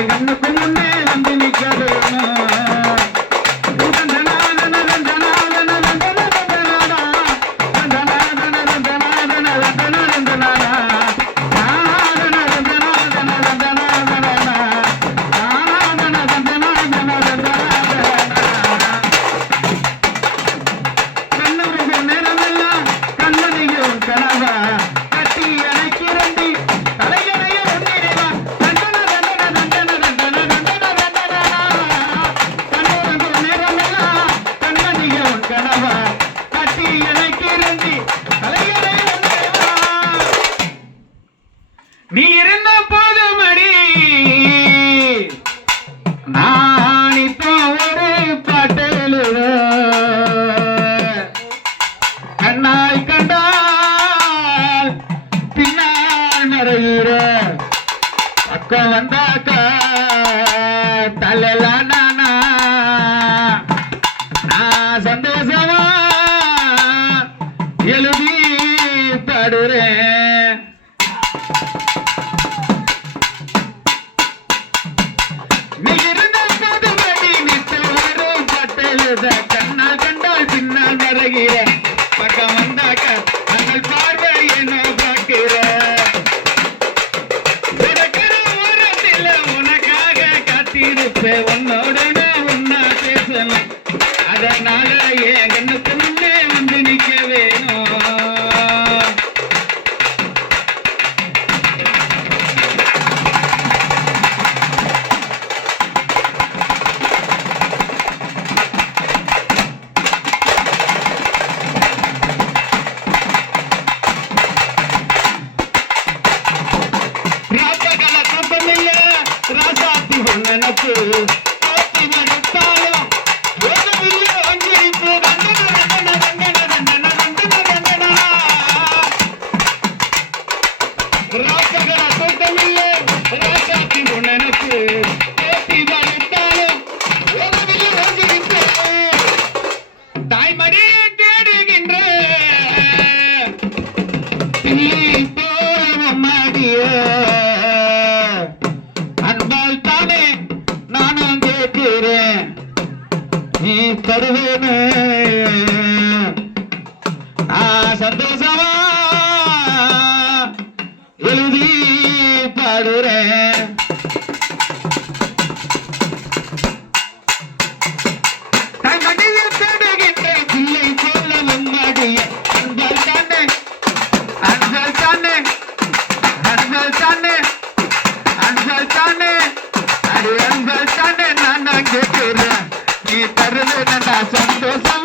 Bring in the, bring in the. சந்தோஷமா எழுதி பாடுறேன் கண்ணால் கண்டால் பின்னால் மறைகிற பக்கம் வந்தாக்க காத்திருப்பேன் உன்னோட நான் உன்னா பேசணும். அதனால ஏன் பிள்ளை போல மாடிய அன்பால் தானே நானும் கேட்கிறேன். நீ தருவேனே. சந்தோஷமா எழுதி பாடுறேன். Gracias,